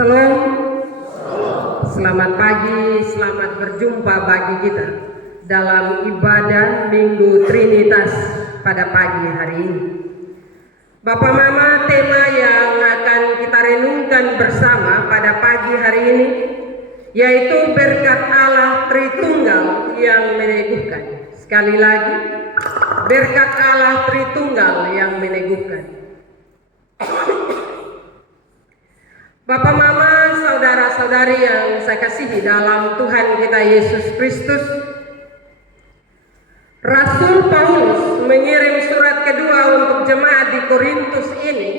Salam, selamat pagi, selamat berjumpa bagi kita dalam ibadah Minggu Trinitas pada pagi hari ini. Bapak Mama, tema yang akan kita renungkan bersama pada pagi hari ini yaitu berkat Allah Tritunggal yang meneguhkan. Sekali lagi, berkat Allah Tritunggal yang meneguhkan. Bapak Mama, saudara-saudari yang saya kasihi dalam Tuhan kita Yesus Kristus, Rasul Paulus mengirim surat kedua untuk jemaat di Korintus ini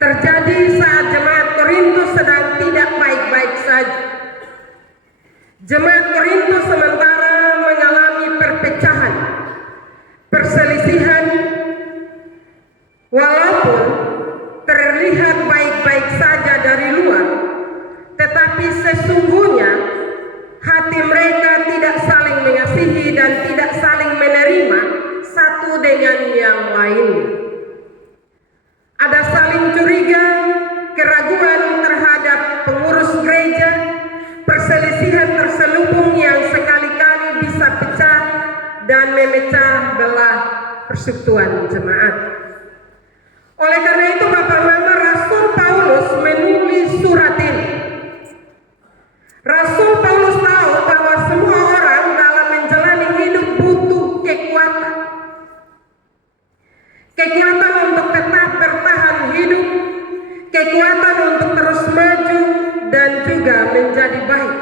terjadi saat jemaat Korintus sedang tidak baik-baik saja. Jemaat Korintus sementara mengalami perpecahan, perselisihan, walaupun terlihat baik-baik saja dari luar, tetapi sesungguhnya hati mereka tidak saling mengasihi dan tidak saling menerima satu dengan yang lainnya. Ada saling curiga, keraguan terhadap pengurus gereja, perselisihan terselubung yang sekali-kali bisa pecah dan memecah belah persekutuan jemaat. Oleh karena itu Bapak Mama, Rasul Paulus menulis surat ini. Rasul Paulus tahu bahwa semua orang dalam menjalani hidup butuh kekuatan. Kekuatan untuk tetap bertahan hidup, kekuatan untuk terus maju dan juga menjadi baik.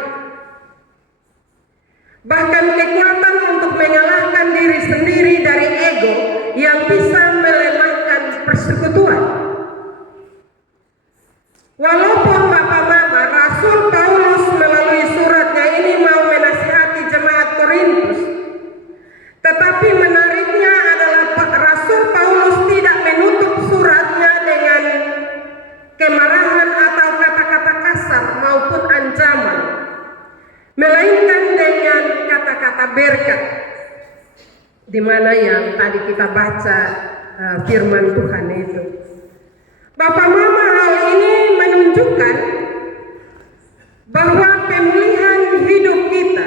Bahkan kekuatan untuk mengalahkan diri sendiri dari ego yang bisa melemahkan persekutuan. Walaupun Bapak Mama, Rasul Paulus melalui suratnya ini mau menasihati jemaat Korintus, tetapi menariknya adalah Rasul Paulus tidak menutup suratnya dengan kemarahan atau kata-kata kasar maupun ancaman, melainkan dengan kata-kata berkat, di mana yang tadi kita baca firman Tuhan itu. Bapak Mama, hal ini menunjukkan bahwa pemulihan hidup kita,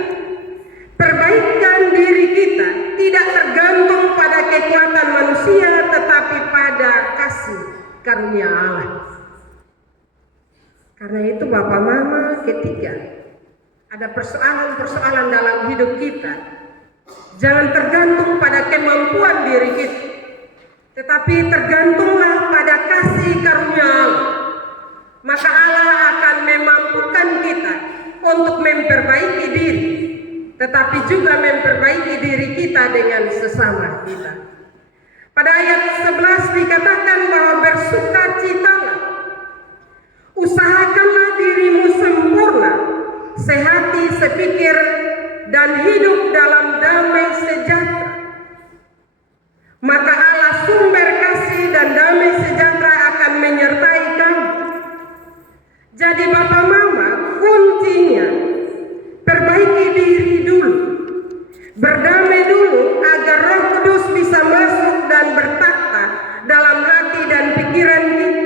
perbaikan diri kita tidak tergantung pada kekuatan manusia, tetapi pada kasih karunia Allah. Karena itu Bapak Mama, ketika ada persoalan-persoalan dalam hidup kita, jangan tergantung pada kemampuan diri kita, tetapi tergantunglah pada kasih karunia Allah. Maka Allah akan memampukan kita untuk memperbaiki diri, tetapi juga memperbaiki diri kita dengan sesama kita. Pada ayat 11 dikatakan bahwa bersukacitalah, usahakanlah dirimu sempurna, sehati, sepikir, dan hidup dalam damai sejahtera. Maka Allah sumber kasih dan damai sejahtera akan menyertai kamu. Jadi Bapak Mama, kuncinya perbaiki diri dulu, berdamai dulu agar Roh Kudus bisa masuk dan bertakhta dalam hati dan pikiran kita.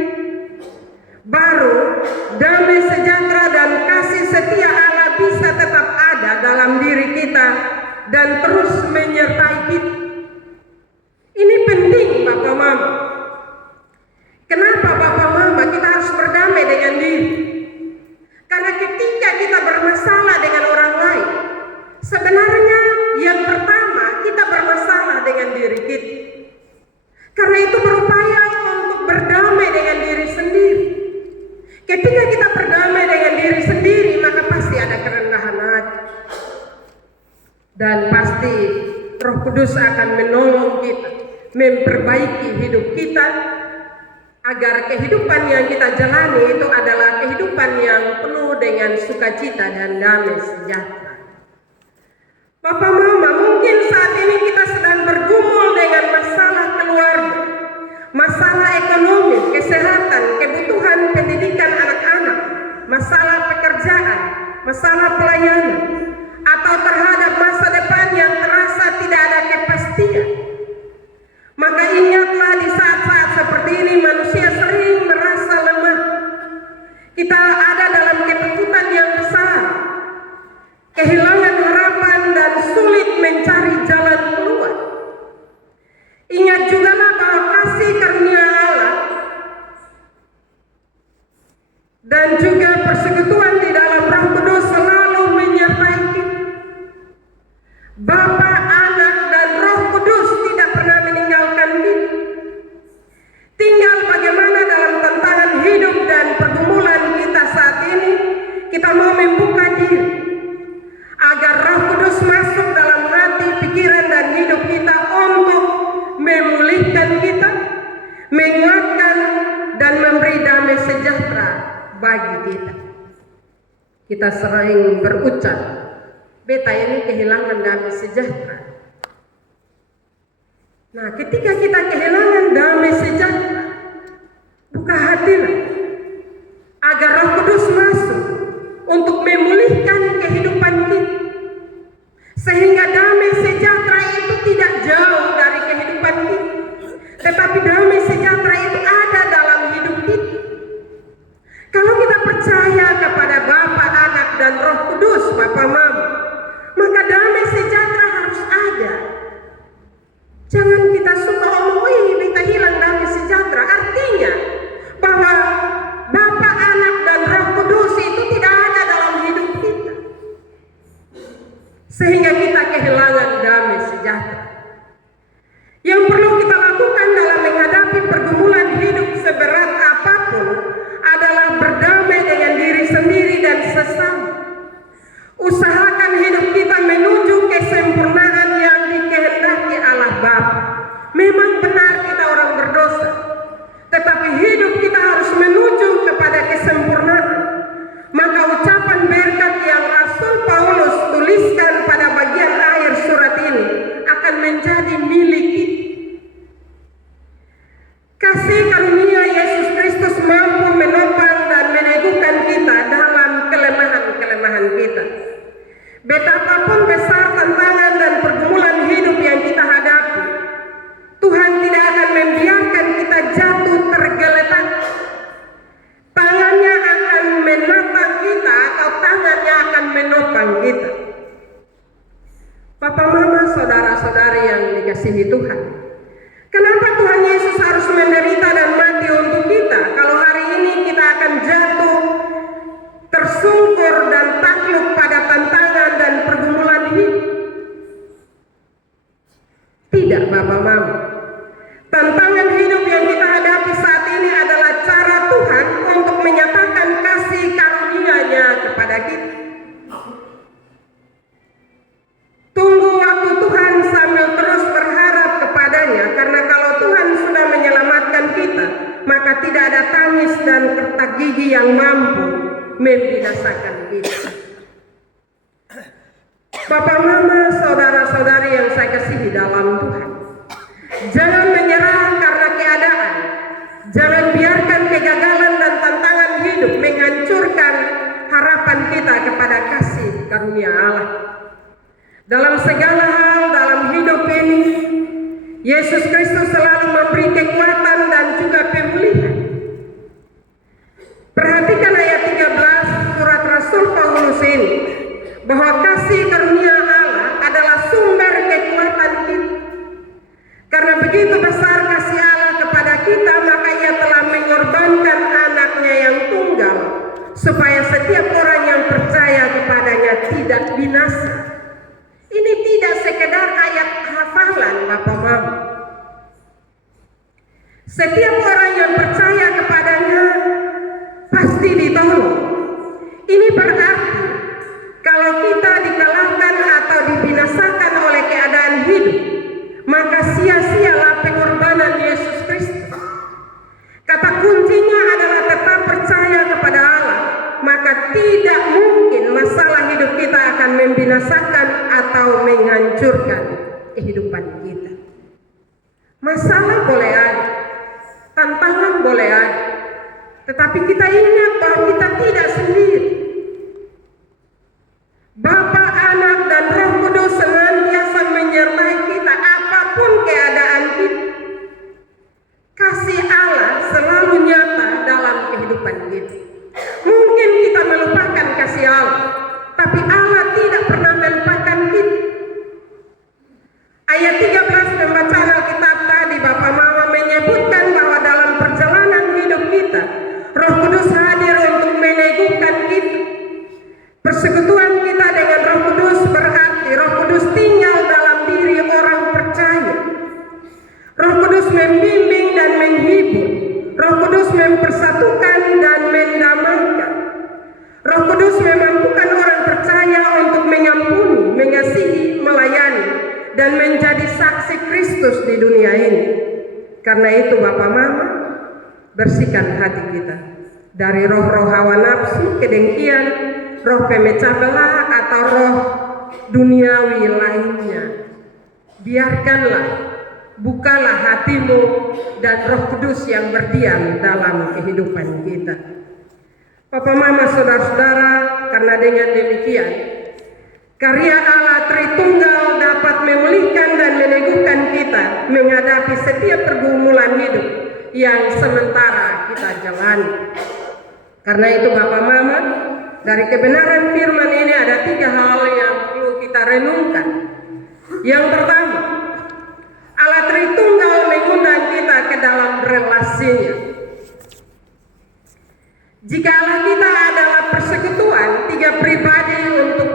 Baru damai sejahtera dan kasih setia Allah bisa tetap ada dalam diri kita dan terus menyertai kita. Ini penting Bapak Mama. Kenapa Bapak Mama kita harus berdamai dengan diri? Karena ketika kita bermasalah dengan orang lain, sebenarnya yang pertama kita bermasalah dengan diri kita. Karena itu berupaya untuk berdamai dengan diri sendiri. Ketika kita berdamai dengan diri sendiri, maka pasti ada kerendahan hati. Dan pasti Roh Kudus akan menolong kita memperbaiki hidup kita, agar kehidupan yang kita jalani itu adalah kehidupan yang penuh dengan sukacita dan damai sejahtera. Bapak Mama, mungkin saat ini kita sedang bergumul dengan masalah keluarga, masalah ekonomi, kesehatan, kebutuhan pendidikan anak-anak, masalah pekerjaan, masalah pelayanan, atau terhadap masa depan yang terasa tidak ada kepastian. Maka ingatlah, di saat-saat seperti ini manusia sering merasa lemah, Kita ada dalam ketakutan yang besar, kehilangan harapan dan sulit mencari jalan keluar. Ingat juga bahwa kasih karunia Allah dan juga persekutuan di dalam Roh Kudus selalu menyertai kita. Bapa, Anak, dan Roh Kudus tidak pernah meninggalkan kita. Tinggal bagaimana dalam tantangan hidup dan pergumulan kita saat ini, kita mau membuka diri agar Roh Kudus masuk dalam hati, pikiran, dan hidup kita untuk memulihkan kita, menguatkan, dan memberi damai sejahtera bagi kita. Kita sering berucap, beta ini kehilangan damai sejahtera. Nah, ketika kita kehilangan damai sejahtera, buka hatilah agar Roh Kudus masuk untuk memulihkan kehidupan kita, sehingga damai sejahtera itu tidak jauh dari kehidupan kita, tetapi damai sejahtera itu ada dalam hidup kita. Kalau kita percaya kepada Bapa, Anak, dan Roh Kudus, Bapa Mama, maka damai sejahtera harus ada. Jangan kita suka omong, kita hilang damai sejahtera. Artinya bahwa Bapa, Anak, dan Roh Kudus itu tidak ada dalam hidup kita, sehingga kita kehilangan damai sejahtera. Yang perlu kita lakukan dalam menghadapi pergumulan hidup seberat apapun adalah berdamai dengan diri sendiri dan sesama. Usahakan hidup kita menuju kesempurnaan yang dikehendaki Allah Bapa. Memang benar kita orang berdosa, tetapi hidup kita harus menuju kepada kesempurnaan. Maka ucapan berkat yang Rasul Paulus tuliskan pada bagian akhir surat ini akan menjadi milik kita. Kasih karunia Yesus Kristus mampu menopang dan meneguhkan kita dalam kelemahan-kelemahan kita. Betapapun besar tantangan dan pergumulan hidup yang kita hadapi, Tuhan tidak akan membiarkan kita jatuh tergeletak. Tangannya akan menatang kita atau tangannya akan menopang kita. Papa, Mama, saudara-saudari yang dikasihi Tuhan, kenapa Tuhan Yesus harus menderita dan mati untuk kita kalau hari ini kita akan jatuh tersungkur dan takluk pada tantangan dan pergumulan hidup? Tidak, Bapak, Mama. Tantangan hidup yang kita hadapi saat ini adalah cara Tuhan untuk menyatakan kasih karunia-Nya kepada kita. Tunggu waktu Tuhan sambil terus berharap kepadanya, karena kalau Tuhan sudah menyelamatkan kita, maka tidak ada tangis dan kertak gigi yang mampu membinasakan kita. Bapak, Mama, saudara-saudari yang saya kasihi dalam Tuhan, jangan menyerah karena keadaan. Jangan biarkan kegagalan dan tantangan hidup menghancurkan harapan kita kepada kasih karunia Allah. Dalam segala hal dalam hidup ini, Yesus Kristus selalu memberi kekuatan dan juga pemulihan. Perhatikan ayat 13 surat Rasul Paulus ini, bahwa kasih karunia Allah adalah sumber kekuatan kita. Karena begitu besar kasih Allah kepada kita, maka Ia telah mengorbankan anaknya yang tunggal, supaya setiap orang yang percaya kepadanya tidak binasa. Ini tidak sekedar ayat hafalan, Bapak, Mama. Setiap orang yang percaya kepadanya pasti ditolong. Ini berarti kalau kita dikalahkan atau dibinasakan oleh keadaan hidup, maka sia-sialah pengorbanan Yesus Kristus. Kata kuncinya adalah tetap percaya kepada Allah, maka tidak mungkin masalah hidup kita akan membinasakan atau menghancurkan kehidupan kita. Masalah boleh ada, tantangan boleh ada, tetapi kita ingat bahwa kita tidak sendiri. Bapa, Anak, dan Roh Kudus senantiasa menyertai kita apapun keadaan kita. Kasih Allah selalu nyata dalam kehidupan kita. Kudus membimbing dan menghibur. Roh Kudus mempersatukan dan mendamaikan. Roh Kudus memampukan orang percaya untuk mengampuni, mengasihi, melayani, dan menjadi saksi Kristus di dunia ini. Karena itu Bapak Mama, bersihkan hati kita dari roh-roh hawa nafsu, kedengkian, roh pemecah belah, atau roh duniawi lainnya. Biarkanlah, bukalah hatimu dan Roh Kudus yang berdiam dalam kehidupan kita. Papa Mama, saudara-saudara, karena dengan demikian karya Allah Tritunggal dapat memulihkan dan meneguhkan kita menghadapi setiap pergumulan hidup yang sementara kita jalani. Karena itu Bapak Mama, dari kebenaran firman ini ada 3 hal yang perlu kita renungkan. Yang pertama, Allah Tritunggal mengundang kita ke dalam relasinya. Jika Allah kita adalah persekutuan 3 pribadi untuk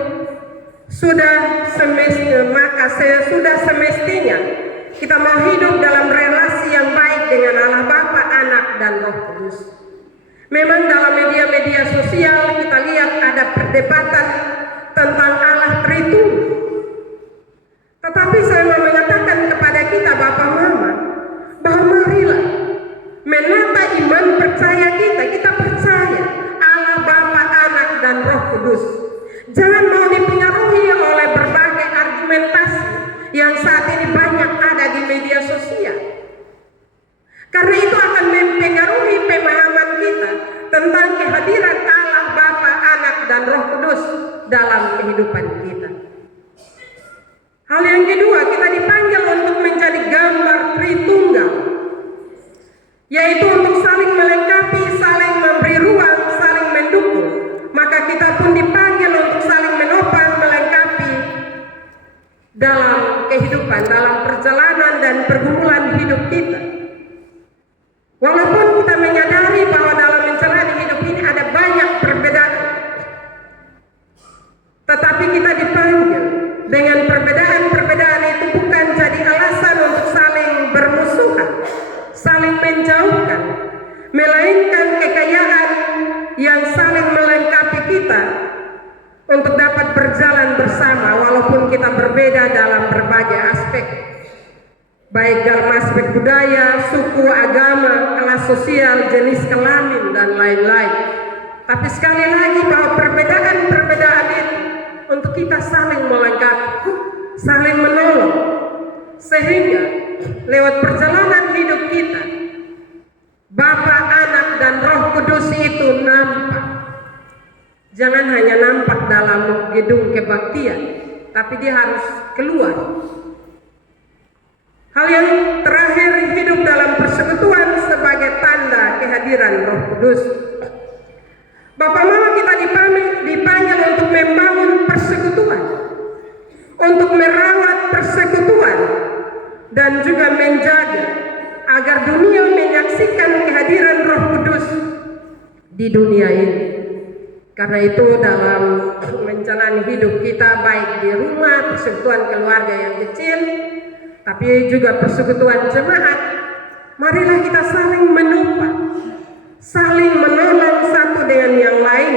maka sudah semestinya kita mau hidup dalam relasi yang baik dengan Allah Bapa, Anak, dan Roh Kudus. Memang dalam media-media sosial kita lihat ada perdebatan tentang Allah Tritunggal. Tetapi saya mau mengatakan kepada kita Bapak Mama, bahwa marilah menata iman percaya kita. Kita percaya Allah Bapa, Anak, dan Roh Kudus. Jangan mau dipengaruhi oleh berbagai argumentasi yang saat ini banyak ada di media sosial. Karena itu akan mempengaruhi pemahaman kita tentang kehadiran Allah Bapa, Anak, dan Roh Kudus dalam kehidupan kita. Hal yang kedua, kita dipanggil untuk menjadi gambar Tritunggal, yaitu untuk saling melengkapi, saling memberi ruang, saling mendukung. Maka kita pun dipanggil untuk saling menopang, melengkapi dalam kehidupan, dalam perjalanan dan pergumulan hidup kita. Walaupun kita menyadari bahwa dalam menjalani hidup ini ada banyak perbedaan, tetapi kita dipanggil dengan perbedaan-perbedaan itu bukan jadi alasan untuk saling bermusuhan, saling menjauhkan, melainkan kekayaan yang saling melengkapi kita untuk dapat berjalan bersama walaupun kita berbeda dalam berbagai aspek, baik dalam aspek budaya, suku, agama, kelas sosial, jenis kelamin, dan lain-lain. Tapi sekali lagi bahwa perbedaan-perbedaan itu untuk kita saling melengkapi, saling menolong, sehingga lewat perjalanan hidup kita Bapa, Anak, dan Roh Kudus itu nampak. Jangan hanya nampak dalam gedung kebaktian, tapi dia harus keluar. Hal yang terakhir, hidup dalam persekutuan sebagai tanda kehadiran Roh Kudus. Bapak Mama, kita dipanggil untuk membangun persekutuan, untuk merawat persekutuan, dan juga menjaga agar dunia menyaksikan kehadiran Roh Kudus di dunia ini. Karena itu dalam menjalani hidup kita, baik di rumah, persekutuan keluarga yang kecil, tapi juga persekutuan jemaat, marilah kita saling menopang, saling menolong satu dengan yang lain,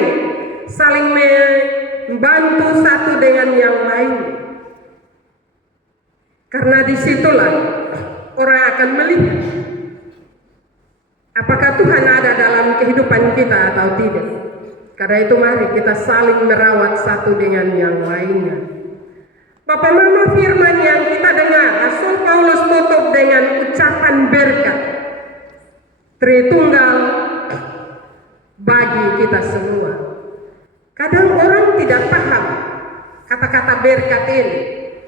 saling membantu satu dengan yang lain. Karena disitulah orang akan melihat apakah Tuhan ada dalam kehidupan kita atau tidak. Karena itu mari kita saling merawat satu dengan yang lainnya. Bapak Mama, firman yang kita dengar, Rasul Paulus tutup dengan ucapan berkat Tritunggal bagi kita semua. Kadang orang tidak paham kata-kata berkat ini,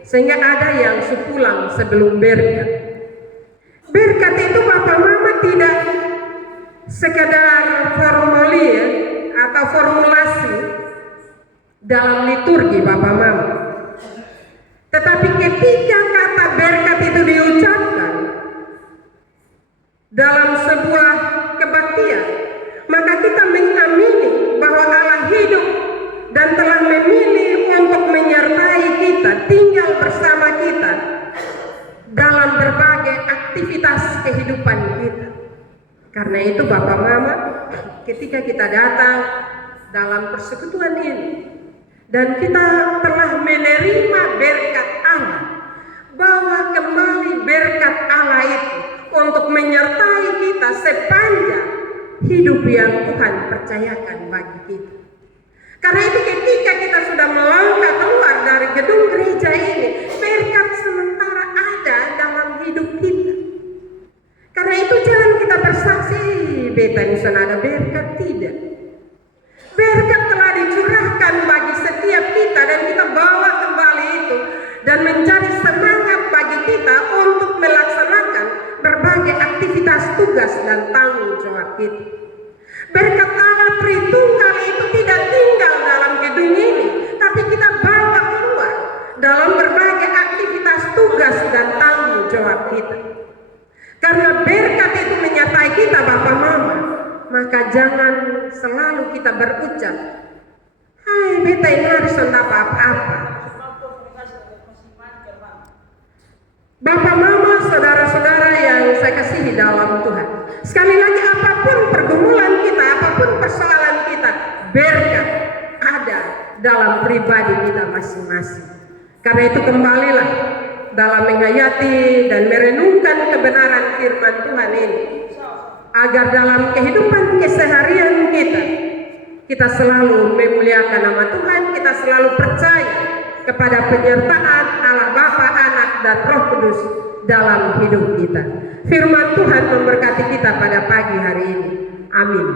sehingga ada yang sepulang sebelum berkat. Berkat itu Bapak Mama tidak sekedar formulir atau formulasi dalam liturgi Bapak Mama. Tetapi ketika kata berkat itu diucapkan dalam sebuah kebaktian, maka kita mengamini bahwa Allah hidup dan telah memilih untuk menyertai kita, tinggal bersama kita dalam berbagai aktivitas aktivitas kehidupan kita. Karena itu Bapak Mama, ketika kita datang dalam persekutuan ini dan kita telah menerima berkat Allah, bahwa kembali berkat Allah itu untuk menyertai kita sepanjang hidup yang Tuhan percayakan bagi kita. Karena itu ketika kita sudah melangkah keluar dari gedung gereja ini, berkat sementara ada dalam hidup kita. Karena itu jangan kita bersaksi, beta ini sana ada berkat, tidak. Berkat telah dicurahkan bagi setiap kita dan kita bawa kembali itu dan menjadi semangat bagi kita untuk melaksanakan berbagai aktivitas tugas dan tanggung jawab kita. Berkat Allah Tritunggal itu tidak tinggal dalam gedung ini, tapi kita bawa keluar dalam berbagai aktivitas tugas dan tanggung jawab kita. Karena berkat itu menyertai kita Bapak Mama, maka jangan selalu kita berucap, hai beta ini harus mendapat apa-apa. Bapak Mama, saudara-saudara yang saya kasihi dalam Tuhan, sekali lagi apapun pergumulan kita, apapun persoalan kita, berkat ada dalam pribadi kita masing-masing. Karena itu kembalilah dalam menghayati dan merenungkan kebenaran firman Tuhan ini, agar dalam kehidupan keseharian kita selalu memuliakan nama Tuhan, kita selalu percaya kepada penyertaan Allah Bapa, Anak, dan Roh Kudus dalam hidup kita. Firman Tuhan memberkati kita pada pagi hari ini. Amin.